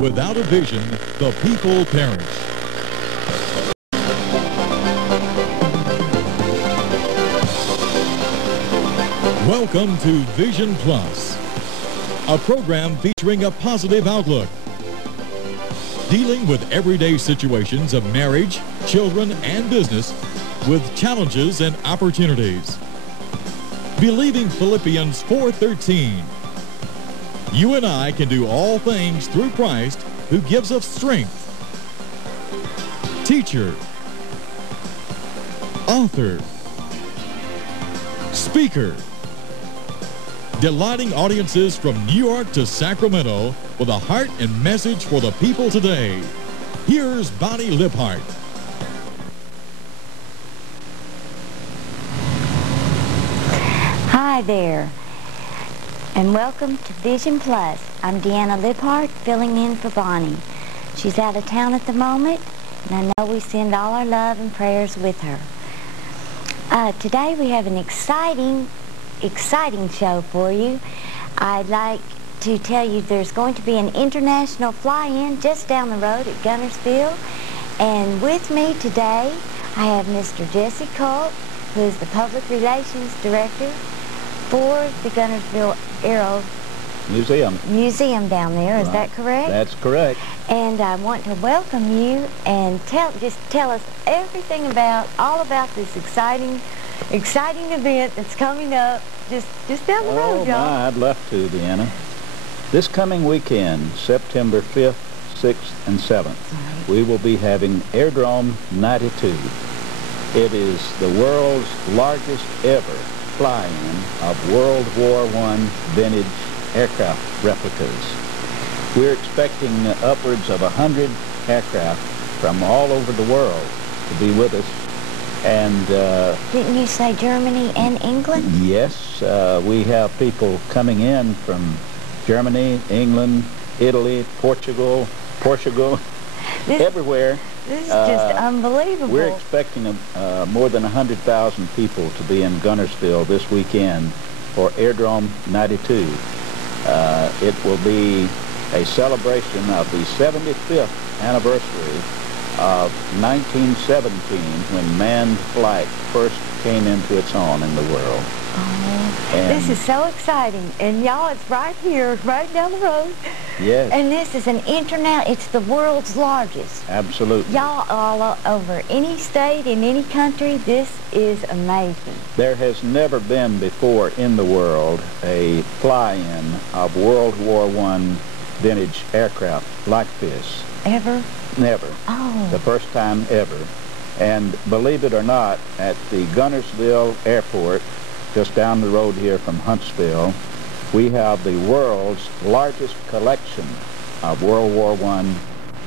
Without a vision, the people perish. Welcome to Vision Plus, a program featuring a positive outlook, dealing with everyday situations of marriage, children, and business with challenges and opportunities. Believing Philippians 4:13. You and I can do all things through Christ who gives us strength. Teacher, author, speaker, delighting audiences from New York to Sacramento with a heart and message for the people today. Here's Bonnie Liphart. Hi there, and welcome to Vision Plus. I'm Deana Liphart, filling in for Bonnie. She's out of town at the moment, and I know we send all our love and prayers with her. Today we have an exciting show for you. I'd like to tell you there's going to be an international fly-in just down the road at Guntersville. And with me today, I have Mr. Jesse Culp, who is the Public Relations Director for the Guntersville Aero Museum down there. Is that correct? That's correct. And I want to welcome you and just tell us everything all about this exciting event that's coming up just down the road, y'all. Oh, I'd love to, Deana. This coming weekend, September 5th, 6th, and 7th, we will be having Airdrome 92. It is the world's largest ever fly-in of World War I vintage aircraft replicas. We're expecting upwards of 100 aircraft from all over the world to be with us. And didn't you say Germany and England? Yes, we have people coming in from Germany, England, Italy, Portugal, everywhere. This is just unbelievable. We're expecting more than 100,000 people to be in Guntersville this weekend for Airdrome 92. It will be a celebration of the 75th anniversary of 1917, when manned flight first came into its own in the world. Oh, this is so exciting. And y'all, it's right here, right down the road. Yes. And this is it's the world's largest. Absolutely. Y'all all over any state, in any country, this is amazing. There has never been before in the world a fly-in of World War I vintage aircraft like this. Ever? Never. Oh. The first time ever. And believe it or not, at the Guntersville Airport, just down the road here from Huntsville, we have the world's largest collection of World War I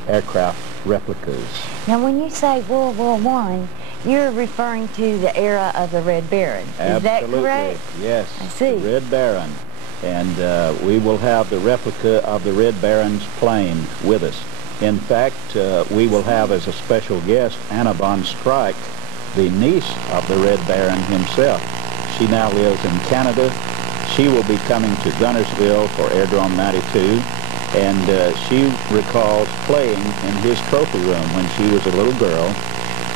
aircraft replicas. Now, when you say World War I, you're referring to the era of the Red Baron. Is that correct? Yes. I see. The Red Baron. And we will have the replica of the Red Baron's plane with us. In fact, we will have as a special guest Anna von Strike, the niece of the Red Baron himself. She now lives in Canada. She will be coming to Guntersville for Airdrome 92, and she recalls playing in his trophy room when she was a little girl,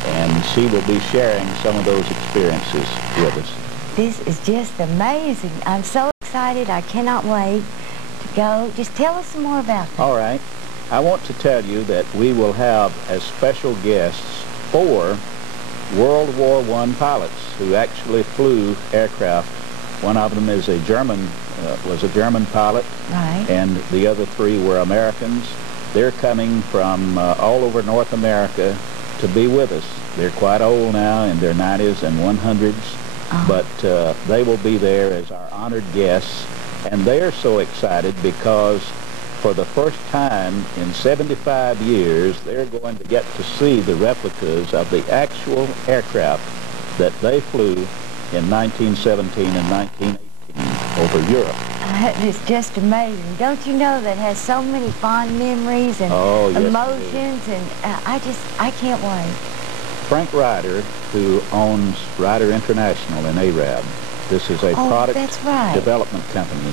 and she will be sharing some of those experiences with us. This is just amazing. I'm so excited. I cannot wait to go. Just tell us some more about that. All right. I want to tell you that we will have as special guests 4 World War I pilots who actually flew aircraft. One of them is was a German pilot, right, and the other 3 were Americans. They're coming from all over North America to be with us. They're quite old now, in their 90s and 100s, but they will be there as our honored guests, and they are so excited because for the first time in 75 years, they're going to get to see the replicas of the actual aircraft that they flew in 1917 and 1918 over Europe. That is just amazing. Don't you know that has so many fond memories and emotions, and I can't wait. Frank Ryder, who owns Ryder International in Arab, this is a product development company.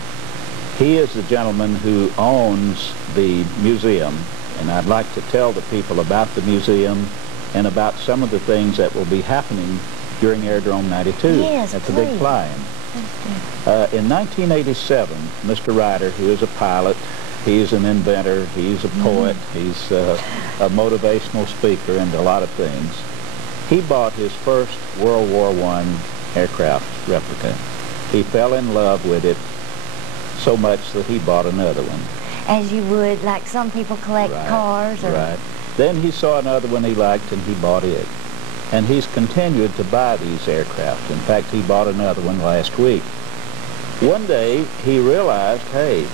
He is the gentleman who owns the museum, and I'd like to tell the people about the museum and about some of the things that will be happening during Aerodrome 92 yes, at the please. big fly-in. In 1987, Mr. Ryder, who is a pilot, he's an inventor, he's a poet, he's a motivational speaker and a lot of things. He bought his first World War I aircraft replica. He fell in love with it so much that he bought another one. As you would, like some people collect cars. Or... Right. Then he saw another one he liked and he bought it. And he's continued to buy these aircraft. In fact, he bought another one last week. One day he realized, hey,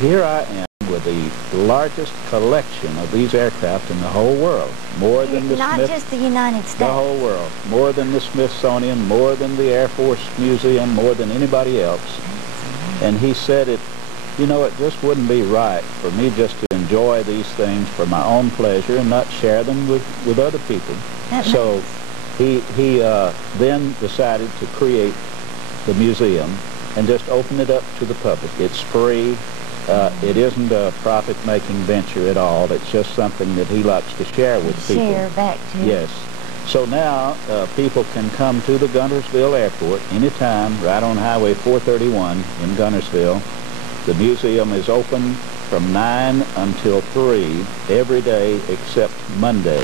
here I am with the largest collection of these aircraft in the whole world. More than the Not just the United States. The whole world. More than the Smithsonian, more than the Air Force Museum, more than anybody else. And he said it just wouldn't be right for me just to enjoy these things for my own pleasure and not share them with other people. So he then decided to create the museum and just open it up to the public. It's free. It isn't a profit-making venture at all. It's just something that he likes to share with people. Share back to. Yes. So now people can come to the Guntersville Airport anytime, right on Highway 431 in Guntersville. The museum is open from 9 until 3 every day except Monday.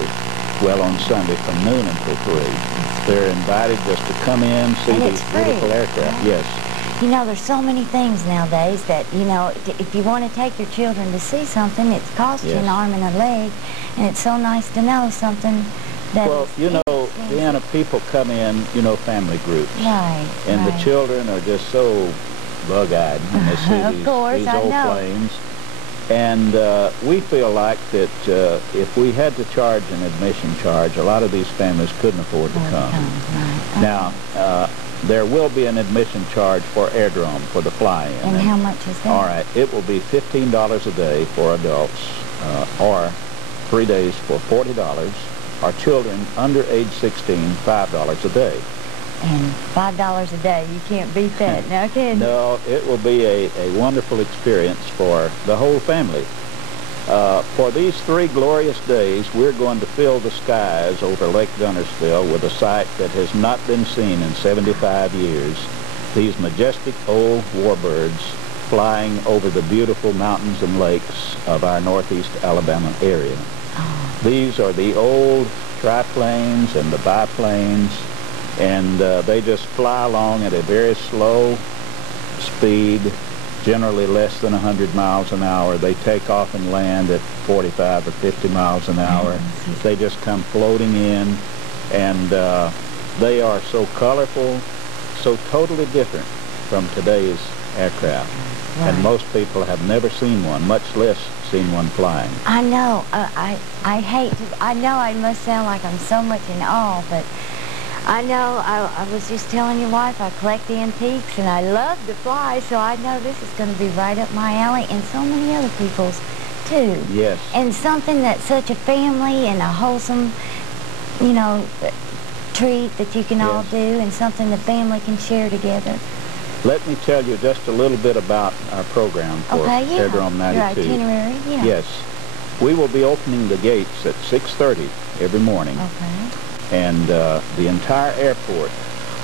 Well, on Sunday from noon until 3. They're invited just to come in, see these beautiful aircraft. Yes. You know, there's so many things nowadays that, if you want to take your children to see something, it costs you an arm and a leg, and it's so nice to know something that... Well, Deana, people come in, family groups. Right, and the children are just so bug-eyed when they see these old planes. And we feel like that if we had to charge an admission charge, a lot of these families couldn't afford to come. Right. Now, there will be an admission charge for Aerodrome, for the fly-in. And how much is that? All right. It will be $15 a day for adults, or 3 days for $40. Our children under age 16, $5 a day. And $5 a day, you can't beat that, no kidding. No, it will be a wonderful experience for the whole family. For these 3 glorious days, we're going to fill the skies over Lake Guntersville with a sight that has not been seen in 75 years. These majestic old warbirds flying over the beautiful mountains and lakes of our northeast Alabama area. Oh. These are the old triplanes and the biplanes, and they just fly along at a very slow speed, generally less than 100 miles an hour. They take off and land at 45 or 50 miles an hour. They just come floating in, and they are so colorful, so totally different from today's aircraft. Right. And most people have never seen one, much less seen one flying. I know. I know I must sound like I'm so much in awe, but I know, I was just telling your wife, I collect antiques and I love to fly, so I know this is going to be right up my alley, and so many other people's too. Yes. And something that's such a family and a wholesome, treat that you can all do, and something the family can share together. Let me tell you just a little bit about our program for Aerodrome 92. Your itinerary, Yes. We will be opening the gates at 6:30 every morning. Okay. And the entire airport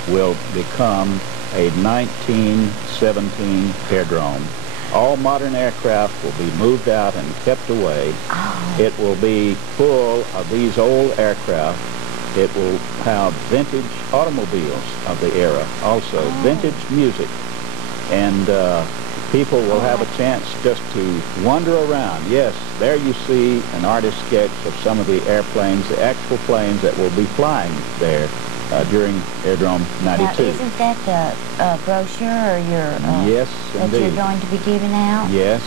will become a 1917 aerodrome. All modern aircraft will be moved out and kept away. Oh. It will be full of these old aircraft. It will have vintage automobiles of the era, also vintage music. And people will have a chance just to wander around. Yes, there you see an artist sketch of some of the airplanes, the actual planes that will be flying there during Aerodrome 92. Now, isn't that the brochure or your yes, that indeed. you're going to be giving out? Yes.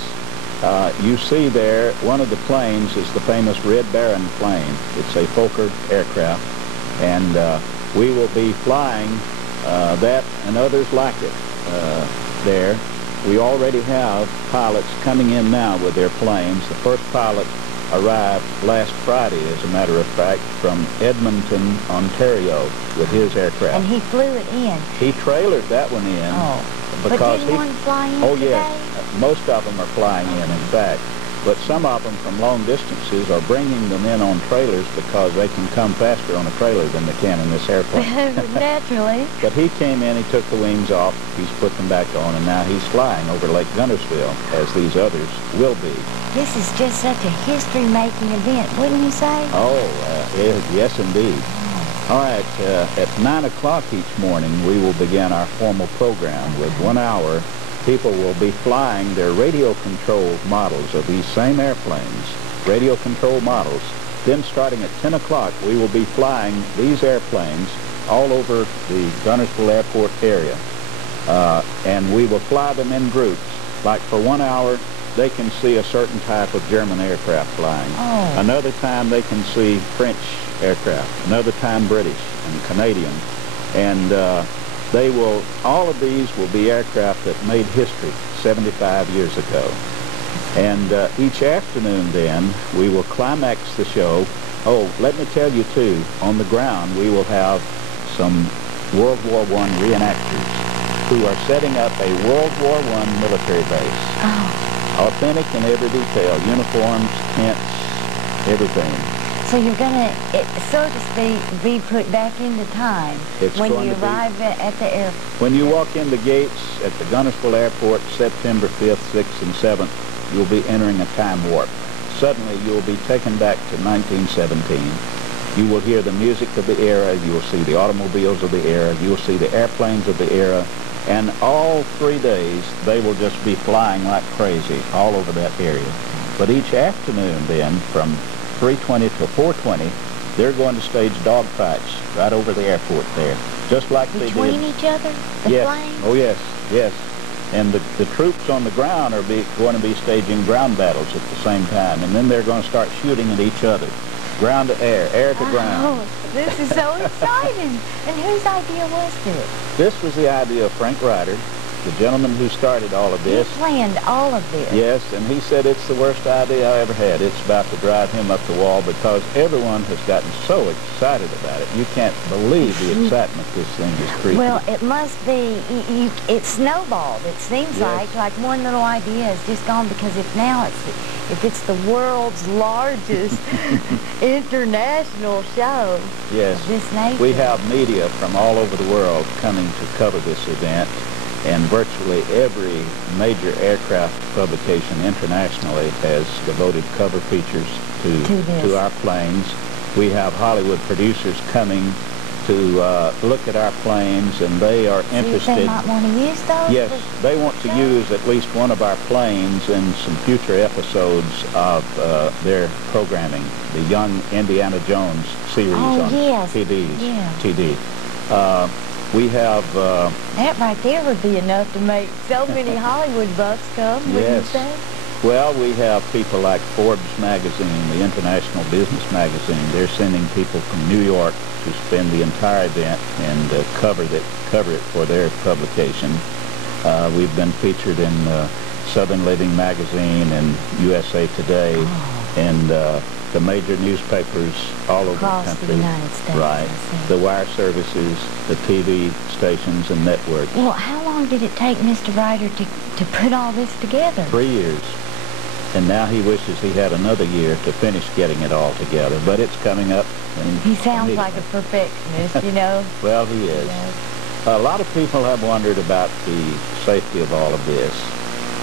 You see there, one of the planes is the famous Red Baron plane. It's a Fokker aircraft, and we will be flying that and others like it there. We already have pilots coming in now with their planes. The first pilot arrived last Friday, as a matter of fact, from Edmonton, Ontario, with his aircraft. And he flew it in. He trailered that one in. Oh. because but didn't one fly in oh today? yes, most of them are flying in fact. But some of them from long distances are bringing them in on trailers because they can come faster on a trailer than they can in this airplane. Naturally. But he came in, he took the wings off, he's put them back on, and now he's flying over Lake Guntersville, as these others will be. This is just such a history-making event, wouldn't you say? Oh, yes indeed. All right, at 9 o'clock each morning, we will begin our formal program with 1 hour. People will be flying their radio-controlled models of these same airplanes, radio-controlled models. Then starting at 10 o'clock, we will be flying these airplanes all over the Guntersville Airport area. And we will fly them in groups. Like for 1 hour, they can see a certain type of German aircraft flying. Oh. Another time, they can see French aircraft. Another time, British and Canadian. And all of these will be aircraft that made history 75 years ago. And each afternoon then, we will climax the show. Oh, let me tell you too, on the ground we will have some World War I reenactors who are setting up a World War I military base. Oh. Authentic in every detail, uniforms, tents, everything. So you're going to, so to speak, be put back into time when you arrive at the airport. When you walk in the gates at the Guntersville Airport, September 5th, 6th, and 7th, you'll be entering a time warp. Suddenly, you'll be taken back to 1917. You will hear the music of the era, you will see the automobiles of the era, you will see the airplanes of the era, and all 3 days, they will just be flying like crazy all over that area. But each afternoon then, from 3:20 to 4:20, they're going to stage dogfights right over the airport there, just like they did. Between each other? The planes? Oh, yes, yes. And the troops on the ground are going to be staging ground battles at the same time, and then they're going to start shooting at each other. Ground to air, air to ground. Oh, this is so exciting. And whose idea was this? This was the idea of Frank Ryder, the gentleman who started all of this. He planned all of this. Yes, and he said it's the worst idea I ever had. It's about to drive him up the wall because everyone has gotten so excited about it. You can't believe the excitement this thing is creating. Well, it must be, it snowballed. It seems like one little idea has just gone, because if it's the world's largest international show of this nature. We have media from all over the world coming to cover this event. And virtually every major aircraft publication internationally has devoted cover features to our planes. We have Hollywood producers coming to look at our planes, and they are interested. They might want to use those? Yes, they want to use at least one of our planes in some future episodes of their programming, the Young Indiana Jones series on TD. We have... that right there would be enough to make so many Hollywood bucks come, wouldn't you say? Well, we have people like Forbes magazine, the international business magazine. They're sending people from New York to spend the entire event and cover it for their publication. We've been featured in Southern Living magazine and USA Today and the major newspapers all over the country. The United States. Right. The wire services, the TV stations and networks. Well, how long did it take Mr. Ryder to put all this together? 3 years. And now he wishes he had another year to finish getting it all together. But it's coming up. He sounds like a perfectionist, you know. Well, he is. A lot of people have wondered about the safety of all of this.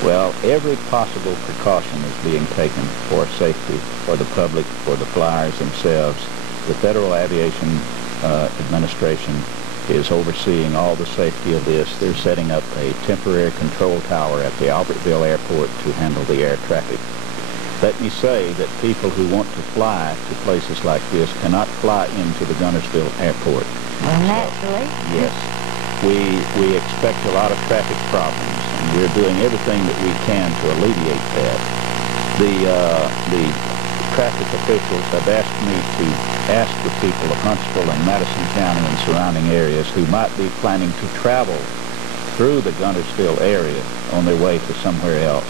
Well, every possible precaution is being taken for safety, for the public, for the flyers themselves. The Federal Aviation Administration is overseeing all the safety of this. They're setting up a temporary control tower at the Albertville Airport to handle the air traffic. Let me say that people who want to fly to places like this cannot fly into the Guntersville Airport. Well, naturally. Yes. We expect a lot of traffic problems, and we're doing everything that we can to alleviate that. The traffic officials have asked me to ask the people of Huntsville and Madison County and surrounding areas who might be planning to travel through the Guntersville area on their way to somewhere else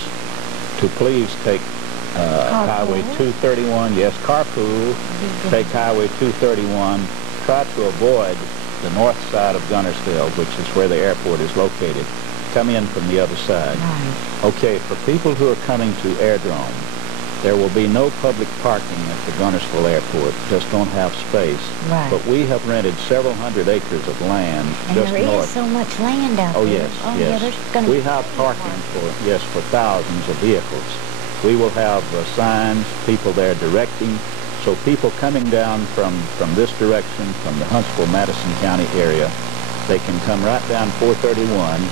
to please take Highway 231, carpool, take Highway 231, try to avoid the north side of Guntersville, which is where the airport is located. come in from the other side. Right. Okay, for people who are coming to Airdrome, there will be no public parking at the Guntersville Airport. Just don't have space. Right. But we have rented several hundred acres of land And just there is north. so much land out Oh there. yes, Oh, yes. yeah, there's gonna We be have plenty of parking for thousands of vehicles. We will have signs, people there directing. So people coming down from this direction, from the Huntsville-Madison County area, they can come right down 431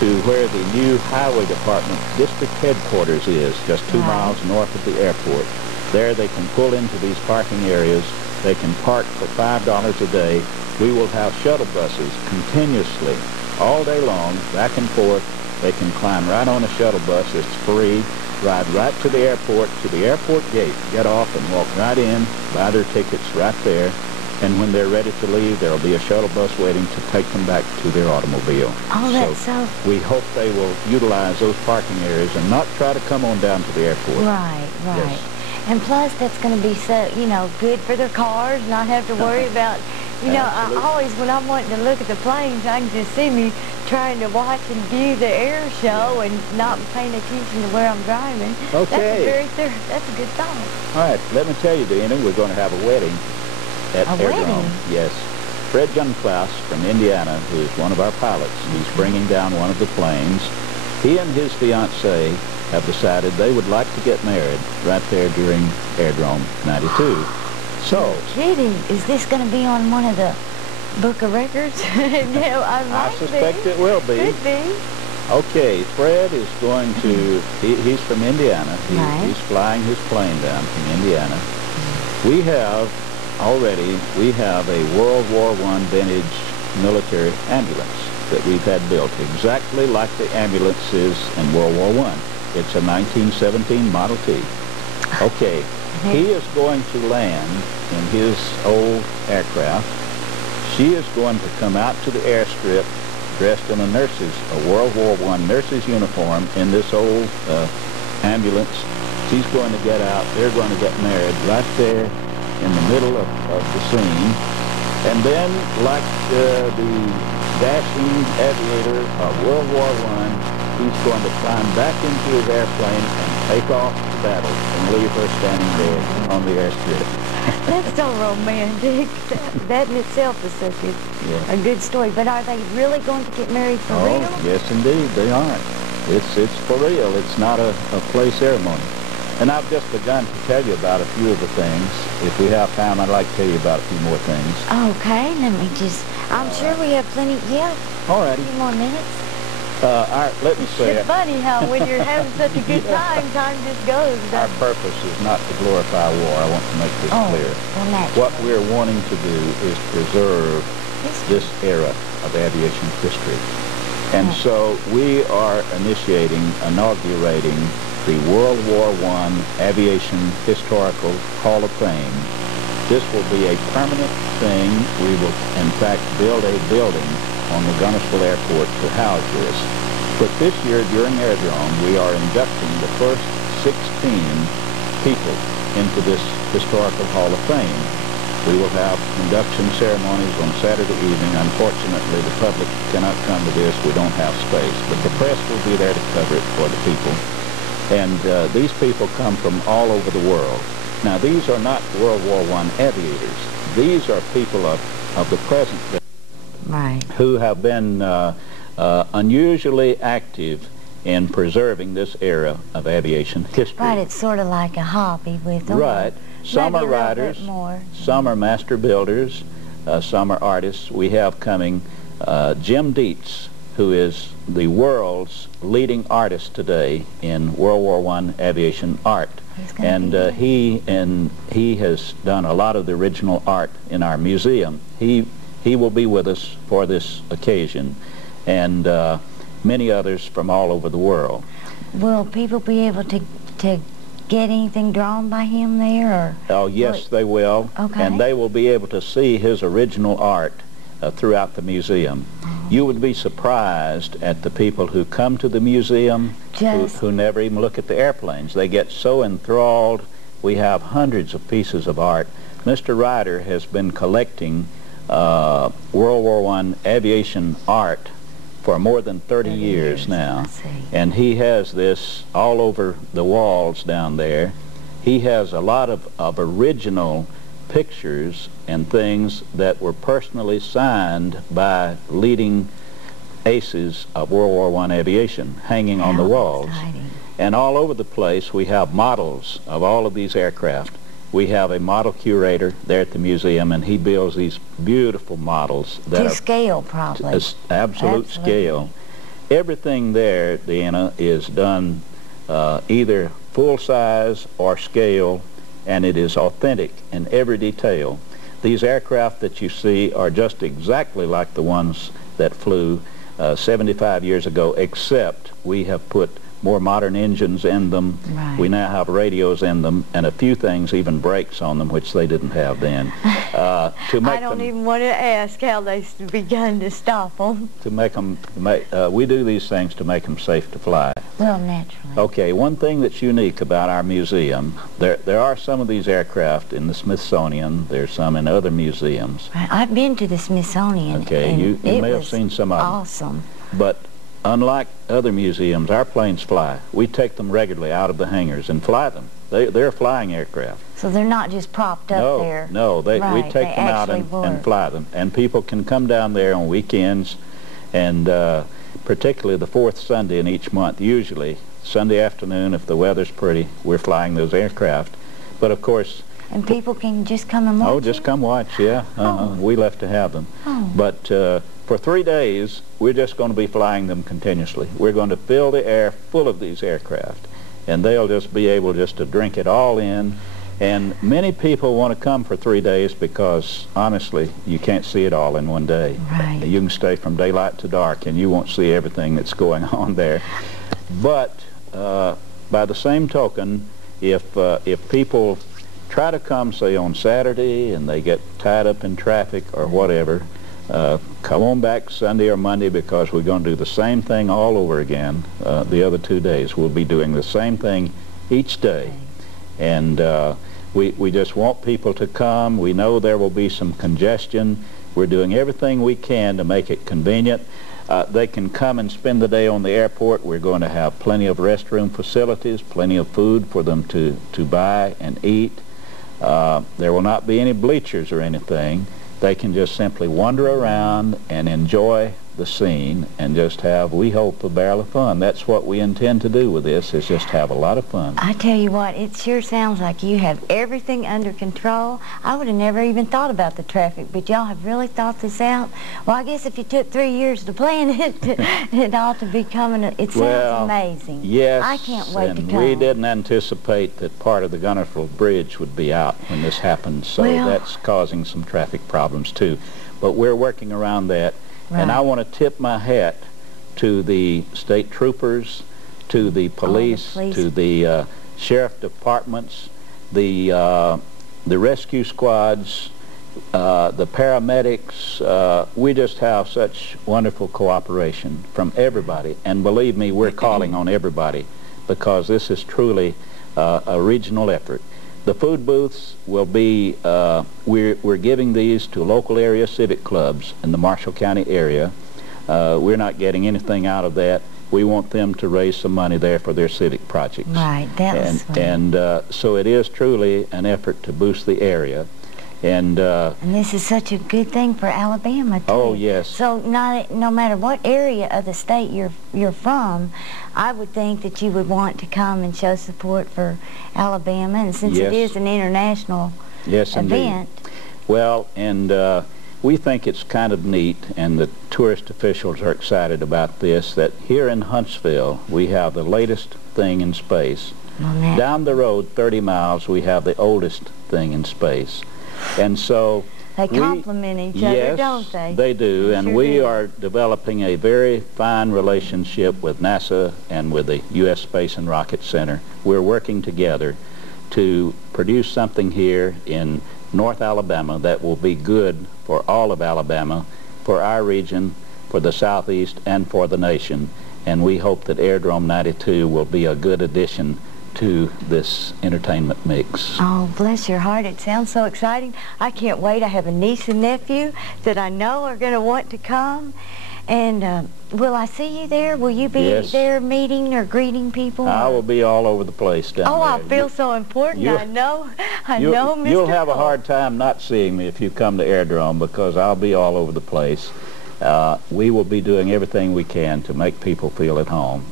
to where the new Highway Department district headquarters is, just 2 miles north of the airport. There they can pull into these parking areas. They can park for $5 a day. We will have shuttle buses continuously, all day long, back and forth. They can climb right on a shuttle bus. It's free. Ride right to the airport gate, get off and walk right in, buy their tickets right there. And when they're ready to leave, there'll be a shuttle bus waiting to take them back to their automobile. Oh, that's so... We hope they will utilize those parking areas and not try to come on down to the airport. Right, right. Yes. And plus, that's going to be so, you know, good for their cars, not have to worry about, you know, I always, when I'm wanting to look at the planes, I can just see me trying to watch and view the air show and not paying attention to where I'm driving. Okay. That's a good thought. All right, let me tell you, Deana, we're going to have a wedding at Airdrome. Wedding? Yes. Fred Junklaus from Indiana, who is one of our pilots, he's bringing down one of the planes. He and his fiancée have decided they would like to get married right there during Airdrome 92. So, Kidding, is this going to be on one of the Book of Records? I suspect it will be. Could be. Okay, Fred is going to, he's from Indiana. He's flying his plane down from Indiana. We have a World War I vintage military ambulance that we've had built, exactly like the ambulances in World War I. It's a 1917 Model T. Okay, he is going to land in his old aircraft. She is going to come out to the airstrip dressed in a World War I nurse's uniform in this old ambulance. She's going to get out. They're going to get married right there in the middle of the scene. And then, like the dashing aviator of World War I, he's going to climb back into his airplane and take off to battle and leave her standing there on the airstrip. That's so romantic. That in itself is such a good story. But are they really going to get married for real? Yes, indeed, they are. It's for real. It's not a play ceremony. And I've just begun to tell you about a few of the things. If we have time, I'd like to tell you about a few more things. Okay, let me just... I'm sure we have plenty... Yeah. All righty. A few more minutes. Let me say... It's funny how when you're having such a good time, time just goes. Our purpose is not to glorify war. I want to make this clear. Well, naturally. What we're wanting to do is preserve this era of aviation history. And so we are inaugurating the World War I Aviation Historical Hall of Fame. This will be a permanent thing. We will, in fact, build a building on the Guntersville Airport to house this. But this year, during Airdrome, we are inducting the first 16 people into this Historical Hall of Fame. We will have induction ceremonies on Saturday evening. Unfortunately, the public cannot come to this. We don't have space. But the press will be there to cover it for the people. And these people come from all over the world. Now, these are not World War I aviators. These are people of the present day who have been unusually active in preserving this era of aviation history. Right, it's sort of like a hobby with them. Right. Some are writers, some are master builders, some are artists. We have coming Jim Dietz, who is the world's leading artist today in World War I aviation art. And he has done a lot of the original art in our museum. He will be with us for this occasion, and many others from all over the world. Will people be able to get anything drawn by him there? Or oh, yes, they will. Okay. And they will be able to see his original art throughout the museum. You would be surprised at the people who come to the museum who never even look at the airplanes. They get so enthralled. We have hundreds of pieces of art. Mr. Ryder has been collecting World War I aviation art for more than 30 years now. And he has this all over the walls down there. He has a lot of original pictures and things that were personally signed by leading aces of World War I aviation hanging on the walls. Exciting. And all over the place we have models of all of these aircraft. We have a model curator there at the museum, and he builds these beautiful models that to are scale, probably. Absolute scale. Everything there, Deana, is done either full size or scale, and it is authentic in every detail. These aircraft that you see are just exactly like the ones that flew 75 years ago, except we have put more modern engines in them. Right. We now have radios in them, and a few things, even brakes on them, which they didn't have then. To make I don't even want to ask how they begun to stop them. To make them, we do these things to make them safe to fly. Well, naturally. Okay, one thing that's unique about our museum, there are some of these aircraft in the Smithsonian. There's some in other museums. Right. I've been to the Smithsonian. Okay, and you may have seen some of them. Awesome. But unlike other museums, our planes fly. We take them regularly out of the hangars and fly them. They're flying aircraft. So they're not just propped up there. No, we Right, take them out and fly them. And people can come down there on weekends, and particularly the fourth Sunday in each month, usually Sunday afternoon, if the weather's pretty, we're flying those aircraft. But of course... And people can just come and watch. Oh, just come watch, yeah. We love to have them. But for 3 days, we're just going to be flying them continuously. We're going to fill the air full of these aircraft, and they'll just be able just to drink it all in. And many people want to come for 3 days because, honestly, you can't see it all in one day. Right. You can stay from daylight to dark, and you won't see everything that's going on there. But by the same token, if people try to come, say, on Saturday, and they get tied up in traffic or whatever, come on back Sunday or Monday, because we're going to do the same thing all over again the other 2 days. We'll be doing the same thing each day. And we just want people to come. We know there will be some congestion. We're doing everything we can to make it convenient. They can come and spend the day on the airport. We're going to have plenty of restroom facilities, plenty of food for them to buy and eat. There will not be any bleachers or anything. They can just simply wander around and enjoy the scene and just have, we hope, a barrel of fun. That's what we intend to do with this, is just have a lot of fun. I tell you what, it sure sounds like you have everything under control. I would have never even thought about the traffic, but y'all have really thought this out. Well, I guess if you took 3 years to plan it, it ought to be coming. It sounds amazing. Yes, I can't wait to come. We didn't anticipate that part of the Gunnersville Bridge would be out when this happened, so that's causing some traffic problems too. But we're working around that. Right. And I want to tip my hat to the state troopers, to the police, to the sheriff departments, the rescue squads, the paramedics. We just have such wonderful cooperation from everybody. And believe me, we're calling on everybody, because this is truly a regional effort. The food booths will be, we're giving these to local area civic clubs in the Marshall County area. We're not getting anything out of that. We want them to raise some money there for their civic projects. Right, that's sweet. And so it is truly an effort to boost the area. And this is such a good thing for Alabama, too. Oh, yes. So no matter what area of the state you're from, I would think that you would want to come and show support for Alabama, and since it is an international event. Indeed. Well, and we think it's kind of neat, and the tourist officials are excited about this, that here in Huntsville we have the latest thing in space. Down the road 30 miles we have the oldest thing in space. And so they complement each other, don't they? Yes, they do. And we are developing a very fine relationship with NASA and with the U.S. Space and Rocket Center. We're working together to produce something here in North Alabama that will be good for all of Alabama, for our region, for the Southeast, and for the nation. And we hope that Aerodrome 92 will be a good addition to this entertainment mix. Oh, bless your heart. It sounds so exciting. I can't wait. I have a niece and nephew that I know are going to want to come. And will I see you there? Will you be Yes. there meeting or greeting people? I will be all over the place down there. Oh, I feel so important. I know, Mr. You'll have a Culp. hard time not seeing me if you come to Airdrome, because I'll be all over the place. We will be doing everything we can to make people feel at home,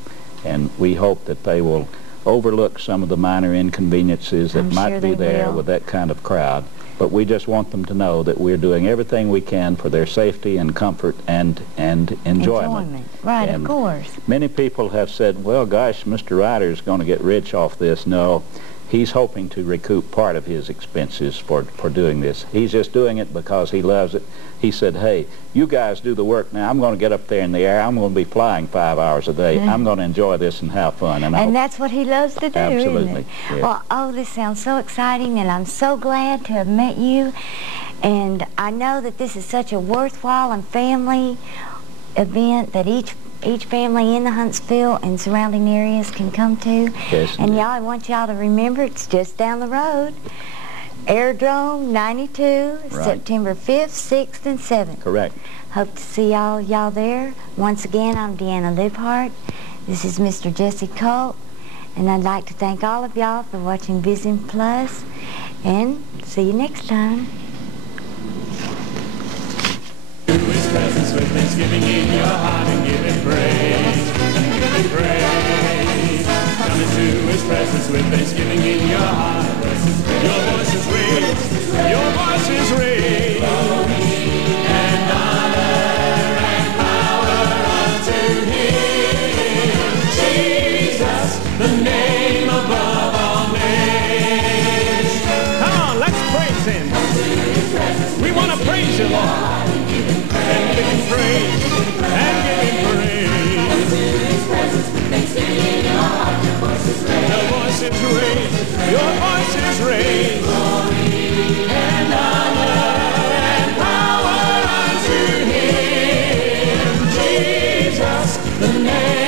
and we hope that they will overlook some of the minor inconveniences that I'm might sure be they there will. with that kind of crowd. But we just want them to know that we're doing everything we can for their safety and comfort and enjoyment. Right, And of course. many people have said, well, gosh, Mr. Ryder's going to get rich off this. No, he's hoping to recoup part of his expenses for doing this. He's just doing it because he loves it. He said, hey, you guys do the work now. I'm going to get up there in the air. I'm going to be flying 5 hours a day. I'm going to enjoy this and have fun. And that's what he loves to do, Absolutely, isn't it? yes. Well, oh, this sounds so exciting, and I'm so glad to have met you. And I know that this is such a worthwhile and family event that each family in the Huntsville and surrounding areas can come to. Yes, and indeed. y'all, I want y'all to remember it's just down the road. Airdrome 92, Right. September 5th, 6th, and 7th. Correct. Hope to see y'all there. Once again, I'm Deana Liphart. This is Mr. Jesse Culp, and I'd like to thank all of y'all for watching Vision Plus, and see you next time. His presence with thanksgiving in your heart and give him praise. Give him praise. Come into his presence with thanksgiving in your heart. Your voice is raised. Your voice is raised. And honor and power unto him. Jesus, the name above all names. Come on, let's praise him. We want to praise you, Lord. And give him praise, and give him praise. Your voice is raised, your voice is raised. And honor and power unto him. Jesus, the name